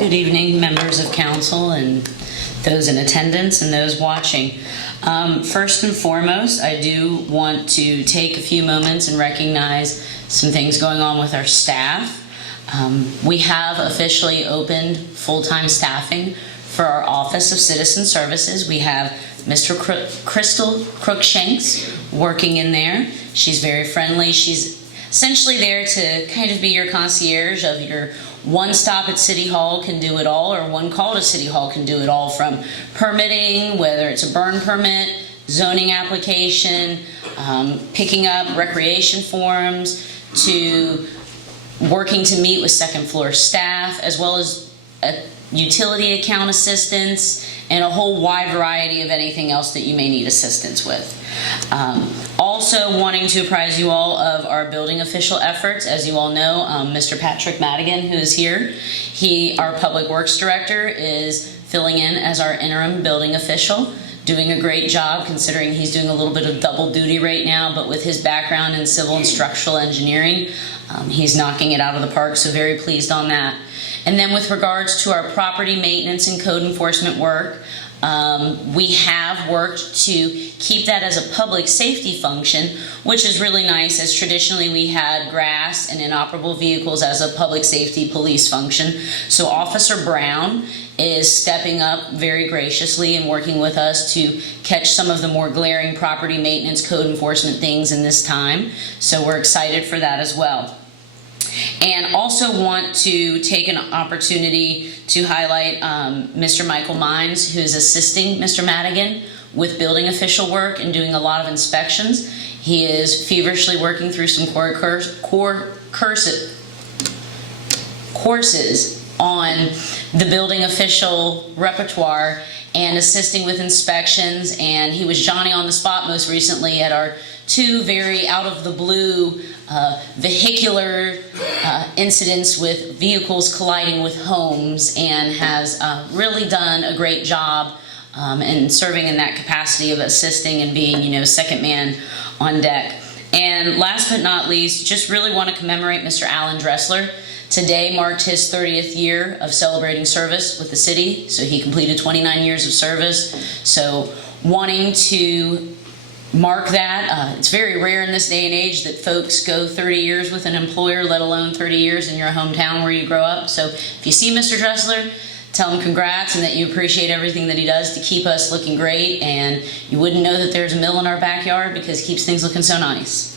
Good evening, members of council and those in attendance and those watching. First and foremost, I do want to take a few moments and recognize some things going on with our staff. We have officially opened full-time staffing for our Office of Citizen Services. We have Mr. Krystal Onaitis working in there. She's very friendly. She's essentially there to kind of be your concierge of your one stop at City Hall can do it all, or one call to City Hall can do it all, from permitting, whether it's a burn permit, zoning application, picking up recreation forms, to working to meet with second floor staff, as well as utility account assistance, and a whole wide variety of anything else that you may need assistance with. Also wanting to apprise you all of our building official efforts. As you all know, Mr. Patrick Madigan, who is here, our Public Works Director, is filling in as our interim building official, doing a great job considering he's doing a little bit of double duty right now, but with his background in civil and structural engineering, he's knocking it out of the park, so very pleased on that. And then with regards to our property maintenance and code enforcement work, we have worked to keep that as a public safety function, which is really nice, as traditionally we had grass and inoperable vehicles as a public safety police function. So Officer Brown is stepping up very graciously and working with us to catch some of the more glaring property maintenance code enforcement things in this time. So we're excited for that as well. And also want to take an opportunity to highlight Mr. Michael Mines, who is assisting Mr. Madigan with building official work and doing a lot of inspections. He is feverishly working through some courses on the building official repertoire and assisting with inspections, and he was Johnny on the spot most recently at our two very out of the blue vehicular incidents with vehicles colliding with homes, and has really done a great job and serving in that capacity of assisting and being, second man on deck. And last but not least, just really want to commemorate Mr. Alan Dressler. Today marked his 30th year of celebrating service with the city, so he completed 29 years of service. So wanting to mark that. It's very rare in this day and age that folks go 30 years with an employer, let alone 30 years in your hometown where you grow up. So if you see Mr. Dressler, tell him congrats and that you appreciate everything that he does to keep us looking great, and you wouldn't know that there's a mill in our backyard because he keeps things looking so nice.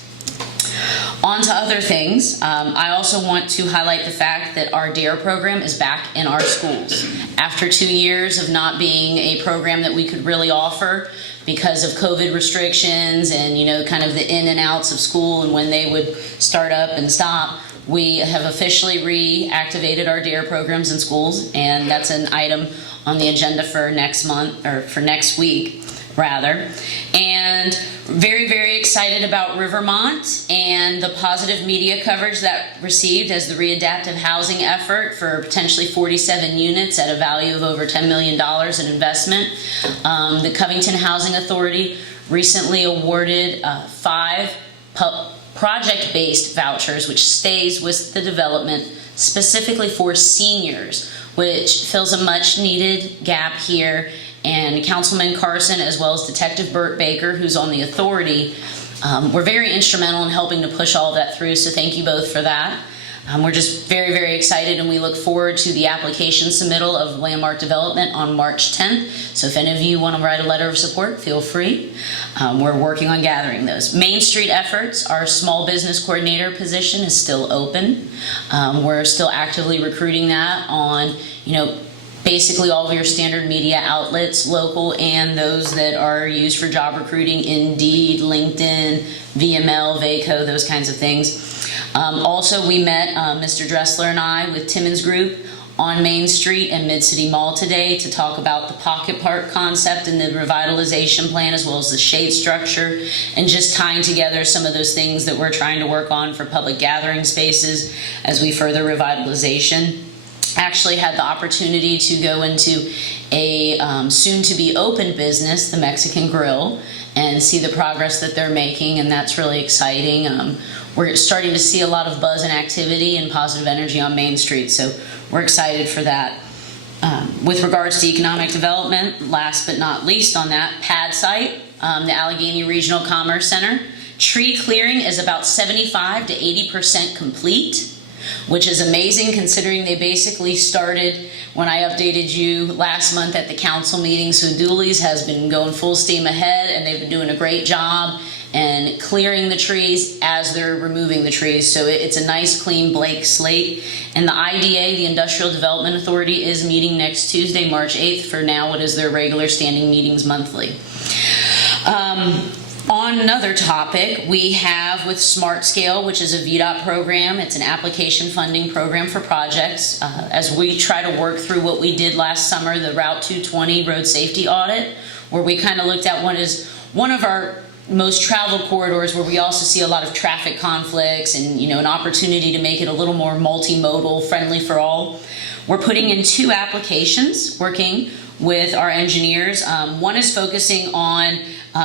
On to other things. I also want to highlight the fact that our DARE program is back in our schools. After 2 years of not being a program that we could really offer because of COVID restrictions and, kind of the in and outs of school and when they would start up and stop, we have officially reactivated our DARE programs in schools, and that's an item on the agenda for next month, or for next week, rather. And very, very excited about Rivermont and the positive media coverage that received as the readaptive housing effort for potentially 47 units at a value of over $10 million in investment. The Covington Housing Authority recently awarded 5 project-based vouchers, which stays with the development specifically for seniors, which fills a much-needed gap here. And Councilman Carson, as well as Detective Burt Baker, who's on the authority, were very instrumental in helping to push all of that through, so thank you both for that. We're just very, very excited, and we look forward to the application submittal of landmark development on March 10th. So if any of you want to write a letter of support, feel free. We're working on gathering those. Main Street efforts, our small business coordinator position is still open. We're still actively recruiting that on, basically all of your standard media outlets, local and those that are used for job recruiting, Indeed, LinkedIn, VML, VACO, those kinds of things. Also, we met Mr. Dressler and I with Timmons Group on Main Street and Mid-City Mall today to talk about the pocket park concept and the revitalization plan, as well as the shade structure, and just tying together some of those things that we're trying to work on for public gathering spaces as we further revitalization. Actually had the opportunity to go into a soon-to-be open business, the Mexican Grill, and see the progress that they're making, and that's really exciting. We're starting to see a lot of buzz and activity and positive energy on Main Street, so we're excited for that. With regards to economic development, last but not least on that, pad site, the Allegheny Regional Commerce Center. Tree clearing is about 75 to 80% complete, which is amazing considering they basically started when I updated you last month at the council meeting. So Dooley's has been going full steam ahead, and they've been doing a great job and clearing the trees as they're removing the trees. So it's a nice clean blank slate. And the IDA, the Industrial Development Authority, is meeting next Tuesday, March 8th for now what is their regular standing meetings monthly. On another topic, we have with Smart Scale, which is a VDOT program. It's an application funding program for projects. As we try to work through what we did last summer, the Route 220 road safety audit, where we kind of looked at one of our most traveled corridors where we also see a lot of traffic conflicts and an opportunity to make it a little more multimodal, friendly for all. We're putting in 2 applications, working with our engineers. One is focusing on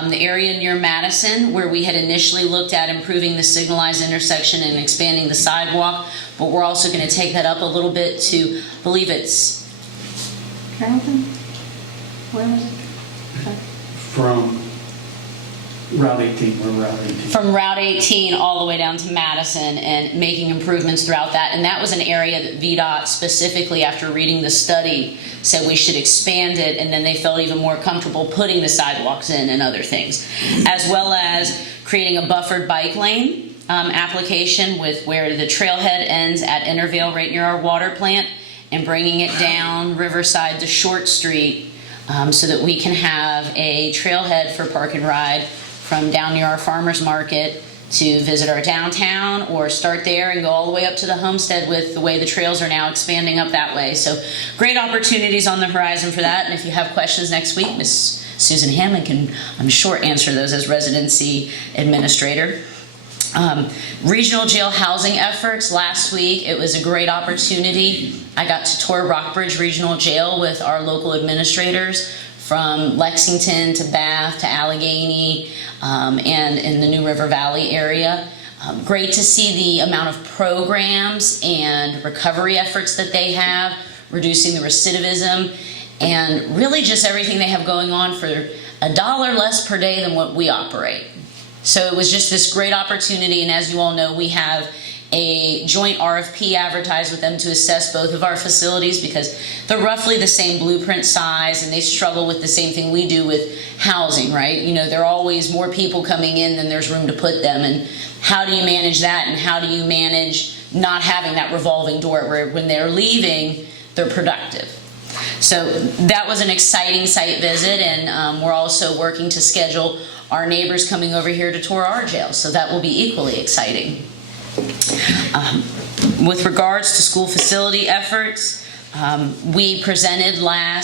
the area near Madison, where we had initially looked at improving the signalized intersection and expanding the sidewalk, but we're also going to take that up a little bit to, I believe it's Carrollton? Where was it? From Route 18, we're Route 18. from Route 18 all the way down to Madison, and making improvements throughout that. And that was an area that VDOT specifically, after reading the study, said we should expand it, and then they felt even more comfortable putting the sidewalks in and other things, as well as creating a buffered bike lane application with where the trailhead ends at Intervale right near our water plant, and bringing it down Riverside to Short Street so that we can have a trailhead for park and ride from down near our farmers market to visit our downtown, or start there and go all the way up to the Homestead with the way the trails are now expanding up that way. So great opportunities on the horizon for that. And if you have questions next week, Miss Susan Hammond can, I'm sure, answer those as residency administrator. Regional jail housing efforts. Last week, it was a great opportunity. I got to tour Rockbridge Regional Jail with our local administrators from Lexington to Bath to Allegheny and in the New River Valley area. Great to see the amount of programs and recovery efforts that they have, reducing the recidivism, and really just everything they have going on for $1 less per day than what we operate. So it was just this great opportunity, and as you all know, we have a joint RFP advertised with them to assess both of our facilities, because they're roughly the same blueprint size and they struggle with the same thing we do with housing, right? There are always more people coming in than there's room to put them, and how do you manage that, and how do you manage not having that revolving door where when they're leaving, they're productive? So that was an exciting site visit, and we're also working to schedule our neighbors coming over here to tour our jail, so that will be equally exciting. With regards to school facility efforts, we presented I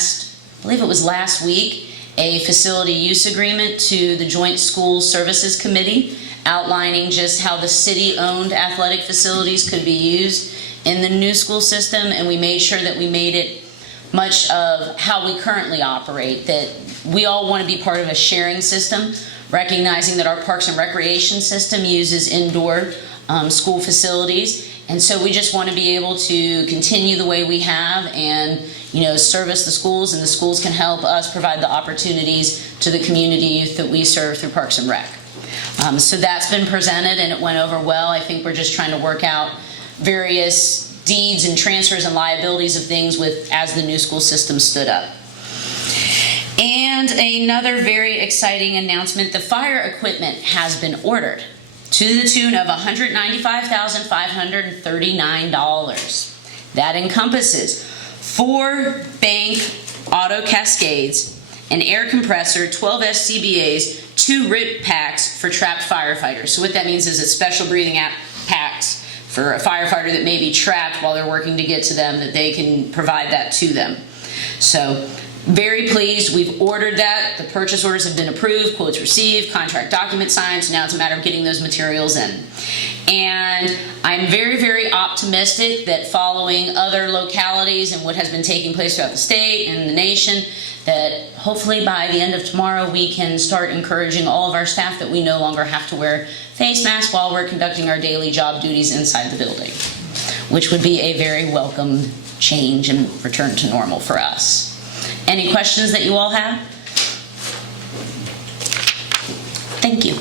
believe it was last week, a facility use agreement to the Joint School Services Committee, outlining just how the city-owned athletic facilities could be used in the new school system, and we made sure that we made it much of how we currently operate, that we all want to be part of a sharing system, recognizing that our Parks and Recreation system uses indoor school facilities, and so we just want to be able to continue the way we have and service the schools, and the schools can help us provide the opportunities to the community youth that we serve through Parks and Rec. So that's been presented and it went over well. I think we're just trying to work out various deeds and transfers and liabilities of things as the new school system stood up. And another very exciting announcement, the fire equipment has been ordered to the tune of $195,539. That encompasses 4 bank auto cascades, an air compressor, 12 SCBAs, 2 RIT packs for trapped firefighters. So what that means is it's special breathing packs for a firefighter that may be trapped while they're working to get to them, that they can provide that to them. So very pleased. We've ordered that. The purchase orders have been approved, quotes received, contract document signed, so now it's a matter of getting those materials in. And I'm very, very optimistic that following other localities and what has been taking place throughout the state and the nation, that hopefully by the end of tomorrow we can start encouraging all of our staff that we no longer have to wear face masks while we're conducting our daily job duties inside the building, which would be a very welcome change and return to normal for us. Any questions that you all have? Thank you.